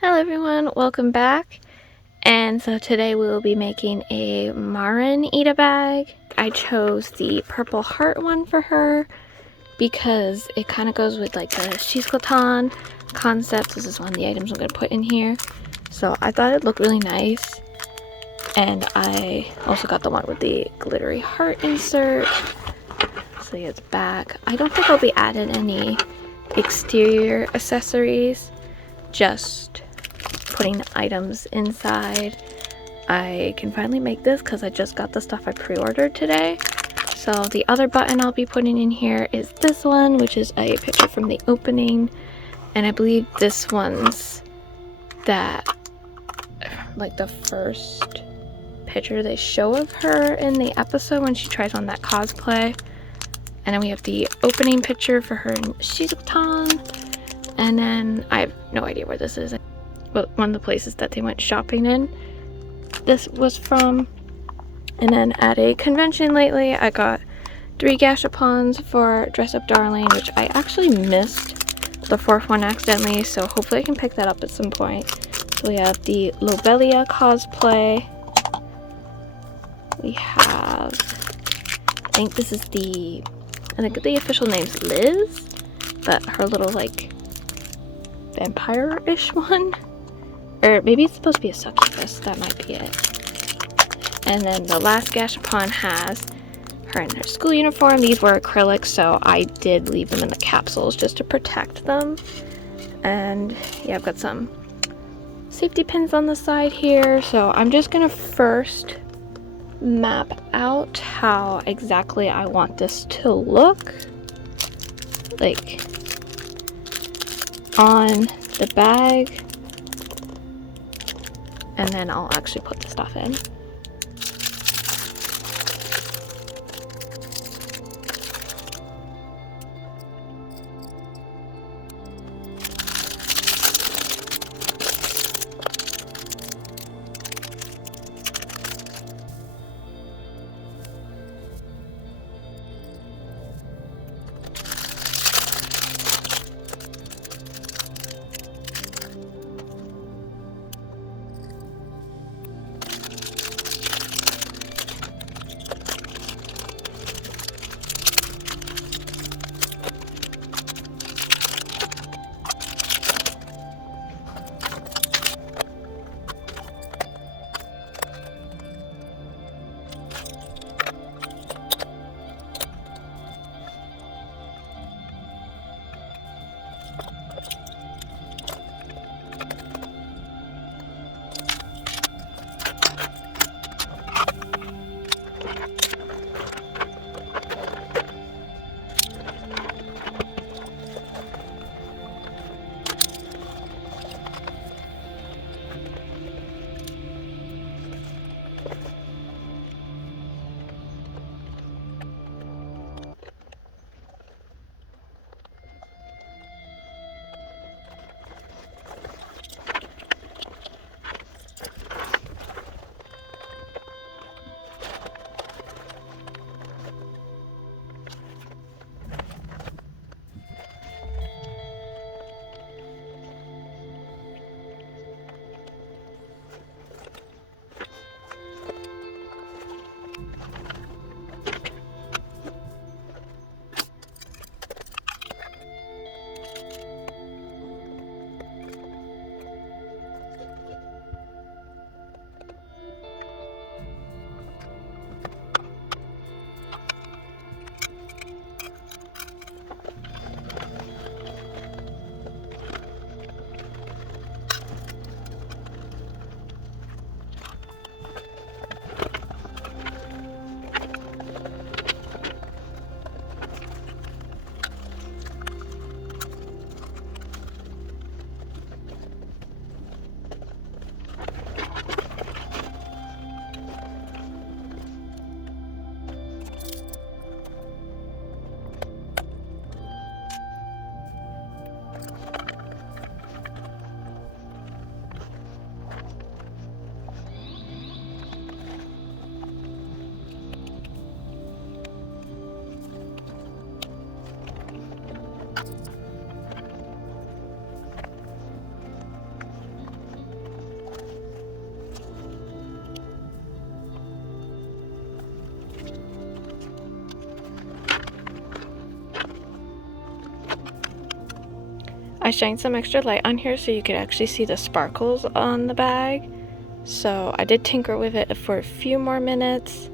Hello everyone, welcome back. And so today we will be making a Marin Ita bag. I chose the purple heart one for her because it kind of goes with like the shizukotan concept. This is one of the items I'm going to put in here. So I thought it looked really nice. And I also got the one with the glittery heart insert. So yeah, it's back. I don't think I'll be adding any exterior accessories, just putting items inside. I can finally make this because I just got the stuff I pre-ordered today. So the other button I'll be putting in here is this one, which is a picture from the opening, and I believe this one's that like the first picture they show of her in the episode when she tries on that cosplay. And then we have the opening picture for her in Shizutan, and then I have no idea where this is. But one of the places that they went shopping in this was from. And then at a convention lately I got 3 gashapons for Dress Up Darling, which I actually missed the 4th one accidentally, so hopefully I can pick that up at some point. So we have the Lobelia cosplay. We have, I think this is I think the official name's Liz, but her little like vampire-ish one. Or maybe it's supposed to be a succubus, that might be it. And then the last gashapon has her in her school uniform. These were acrylic, so I did leave them in the capsules just to protect them. And yeah, I've got some safety pins on the side here. So I'm just gonna first map out how exactly I want this to look. Like on the bag. And then I'll actually put the stuff in. I shined some extra light on here so you could actually see the sparkles on the bag. So I did tinker with it for a few more minutes,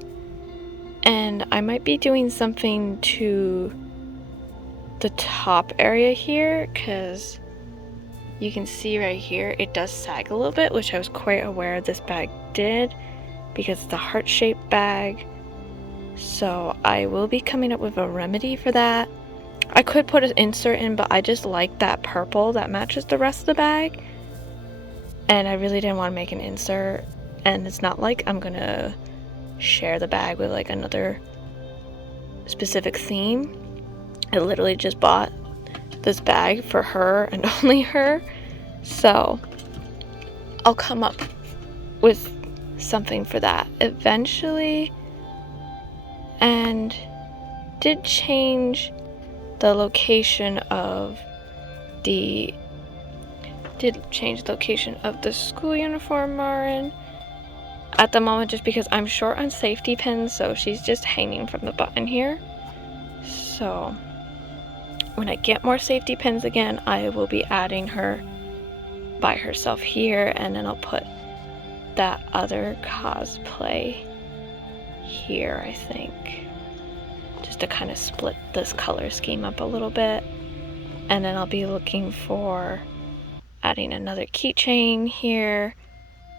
and I might be doing something to the top area here, because you can see right here it does sag a little bit, which I was quite aware this bag did because it's a heart-shaped bag. So I will be coming up with a remedy for that. I could put an insert in, but I just like that purple that matches the rest of the bag, and I really didn't want to make an insert. And it's not like I'm gonna share the bag with like another specific theme. I literally just bought this bag for her and only her, so I'll come up with something for that eventually. And did change the location of the school uniform Marin at the moment, just because I'm short on safety pins, so she's just hanging from the button here. So when I get more safety pins again, I will be adding her by herself here, and then I'll put that other cosplay here, I think, just to kind of split this color scheme up a little bit. And then I'll be looking for adding another keychain here,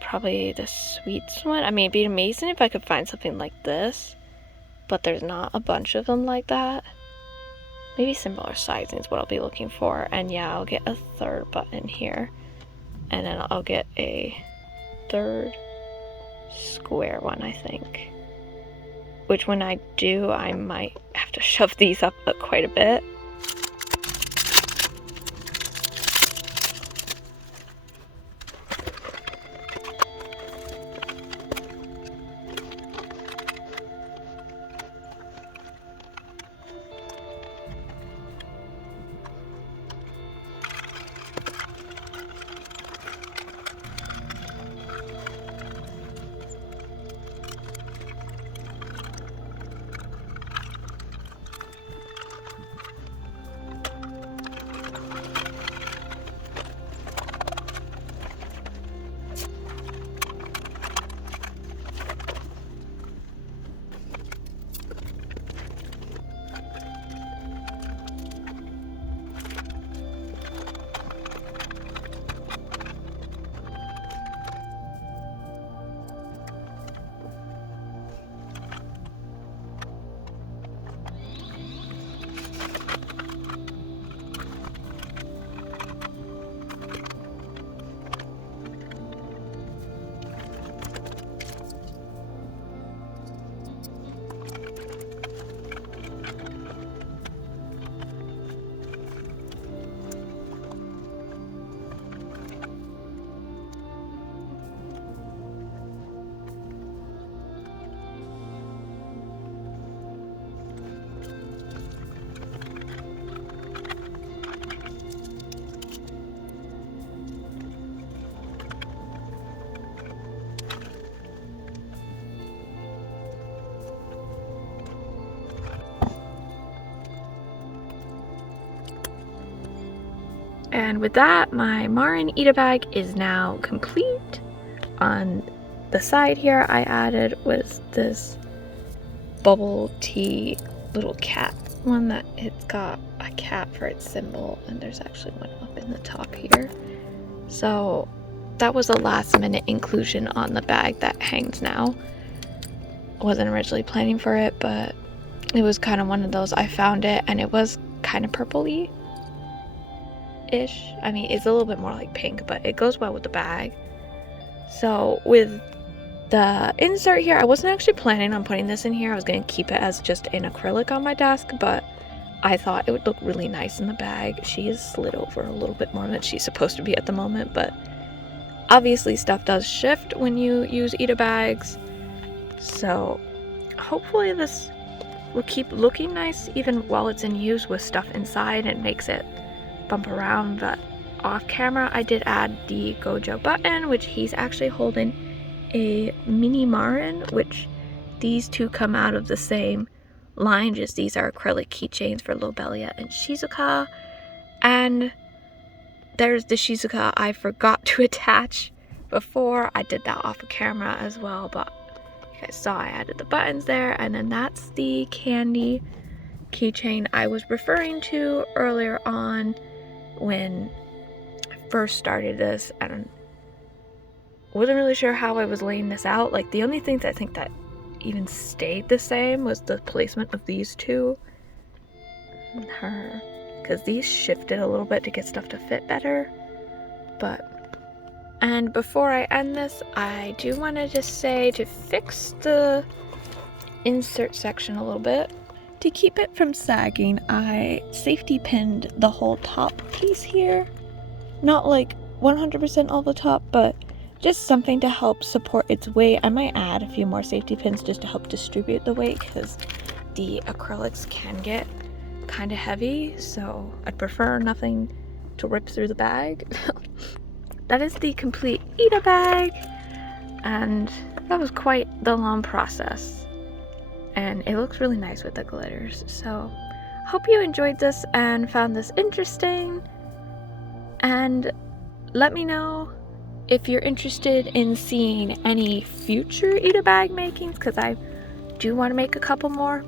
probably the sweets one. I mean, it'd be amazing if I could find something like this, but there's not a bunch of them like that. Maybe similar sizing is what I'll be looking for. And yeah, I'll get a third button here, and then I'll get a third square one, I think, which when I do, I might have to shove these up quite a bit. And with that, my Marin Ita bag is now complete. On the side here, I added was this bubble tea little cat one that it's got a cat for its symbol, and there's actually one up in the top here. So that was a last minute inclusion on the bag that hangs now. Wasn't originally planning for it, but it was kind of one of those. I found it and it was kind of purpley ish. I mean, it's a little bit more like pink, but it goes well with the bag. So with the insert here, I wasn't actually planning on putting this in here. I was going to keep it as just an acrylic on my desk, but I thought it would look really nice in the bag. She is slid over a little bit more than she's supposed to be at the moment, but obviously stuff does shift when you use Ita bags. So hopefully this will keep looking nice even while it's in use with stuff inside and makes it bump around. But off camera, I did add the Gojo button, which he's actually holding a mini Marin, which these two come out of the same line, just these are acrylic keychains for Lobelia and Shizuka. And there's the Shizuka I forgot to attach before. I did that off of camera as well, but you guys saw I added the buttons there. And then that's the candy keychain I was referring to earlier on when I first started this. I wasn't really sure how I was laying this out. Like, the only things I think that even stayed the same was the placement of these two and her, because these shifted a little bit to get stuff to fit better. And before I end this, I do want to just say to fix the insert section a little bit. To keep it from sagging, I safety pinned the whole top piece here. Not like 100% all the top, but just something to help support its weight. I might add a few more safety pins just to help distribute the weight, because the acrylics can get kind of heavy, so I'd prefer nothing to rip through the bag. That is the complete Ita bag, and that was quite the long process, and it looks really nice with the glitters. So hope you enjoyed this and found this interesting, and let me know if you're interested in seeing any future Ita bag makings, because I do want to make a couple more,